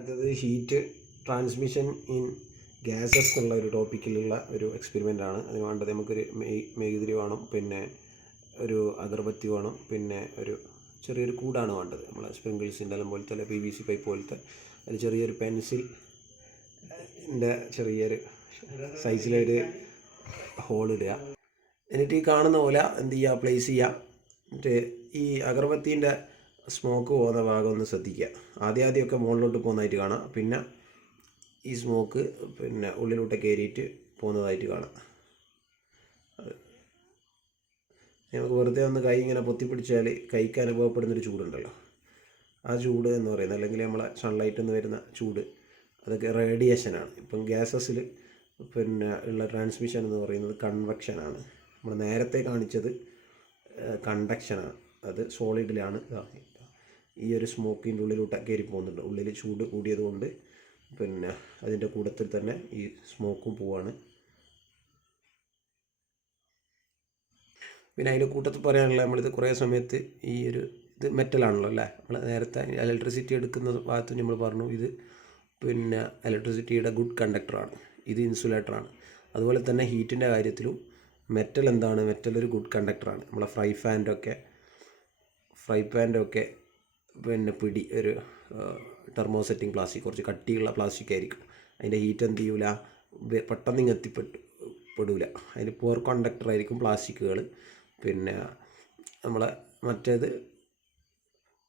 അടുത്തത് heat transmission in gases എന്നുള്ള ഒരു ടോപ്പിക്കിലുള്ള ഒരു എക്സ്പെരിമെൻ്റ് ആണ്. അതിന് വേണ്ടത് നമുക്കൊരു മെഴുകുതിരി വേണം, പിന്നെ ഒരു അഗർബത്തി വേണം, പിന്നെ ഒരു ചെറിയൊരു കൂടാണ് വേണ്ടത്. നമ്മളെ സ്പ്രിങ്കിൾസിൻ്റെ എല്ലാം പോലത്തെ അല്ല PVC പൈപ്പ് പോലത്തെ അതിൽ ചെറിയൊരു പെൻസിലിൻ്റെ ചെറിയൊരു സൈസിലൊരു ഹോൾ ഇടുക. എന്നിട്ട് ഈ കാണുന്ന പോലെ എന്ത് ചെയ്യുക, പ്ലേസ് ചെയ്യുക. എന്നിട്ട് ഈ അഗർബത്തീൻ്റെ സ്മോക്ക് പോകുന്ന ഭാഗം ഒന്ന് ശ്രദ്ധിക്കുക. ആദ്യമൊക്കെ മുകളിലോട്ട് പോകുന്നതായിട്ട് കാണാം, പിന്നെ ഈ സ്മോക്ക് പിന്നെ ഉള്ളിലോട്ട് കയറിയിട്ട് പോകുന്നതായിട്ട് കാണാം. നമുക്ക് വെറുതെ ഒന്ന് കൈ ഇങ്ങനെ പൊത്തിപ്പിടിച്ചാൽ കൈക്ക് അനുഭവപ്പെടുന്നൊരു ചൂടുണ്ടല്ലോ, ആ ചൂട് എന്ന് പറയുന്നത്, അല്ലെങ്കിൽ നമ്മളെ സൺലൈറ്റിൽ നിന്ന് വരുന്ന ചൂട്, അതൊക്കെ റേഡിയേഷനാണ്. ഇപ്പം ഗ്യാസസിൽ പിന്നെ ഉള്ള ട്രാൻസ്മിഷൻ എന്ന് പറയുന്നത് കൺവെക്ഷനാണ്. നമ്മൾ നേരത്തെ കാണിച്ചത് കണ്ടക്ഷനാണ്. അത് സോളിഡിലാണ്. ഈ ഒരു സ്മോക്കിൻ്റെ ഉള്ളിലോട്ട് കയറി പോകുന്നുണ്ട്. ഉള്ളിൽ ചൂട് കൂടിയത് കൊണ്ട് പിന്നെ അതിൻ്റെ കൂട്ടത്തിൽ തന്നെ ഈ സ്മോക്കും പോവാണ്. പിന്നെ അതിൻ്റെ കൂട്ടത്തിൽ പറയാനുള്ള, നമ്മളിത് കുറേ സമയത്ത് ഈ ഒരു ഇത് മെറ്റലാണല്ലോ അല്ലേ, നമ്മൾ നേരത്തെ ഇലക്ട്രിസിറ്റി എടുക്കുന്ന ഭാഗത്ത് നമ്മൾ പറഞ്ഞു ഇത് പിന്നെ ഇലക്ട്രിസിറ്റിയുടെ ഗുഡ് കണ്ടക്ടറാണ്, ഇത് ഇൻസുലേറ്ററാണ്. അതുപോലെ തന്നെ ഹീറ്റിൻ്റെ കാര്യത്തിലും മെറ്റൽ എന്താണ്, മെറ്റൽ ഒരു ഗുഡ് കണ്ടക്ടറാണ്. നമ്മളെ ഫ്രൈ പാൻ്റെ ഒക്കെ പിന്നെ പിടി ഒരു തെർമോസെറ്റിംഗ് പ്ലാസ്റ്റിക്, കുറച്ച് കട്ടിയുള്ള പ്ലാസ്റ്റിക് ആയിരിക്കും. അതിൻ്റെ ഹീറ്റ് എന്ത് ചെയ്യൂല, പെട്ടെന്ന് ഇങ്ങ് എത്തിപ്പെടില്ല. അതിൽ പുവർ കണ്ടക്ടർ ആയിരിക്കും പ്ലാസ്റ്റിക്കുകൾ. പിന്നെ നമ്മളെ മറ്റേത്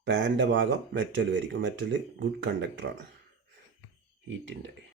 പാൻ്റെ ഭാഗം മെറ്റലും ആയിരിക്കും. മെറ്റൽ ഗുഡ് കണ്ടക്ടറാണ് ഹീറ്റിൻ്റെ.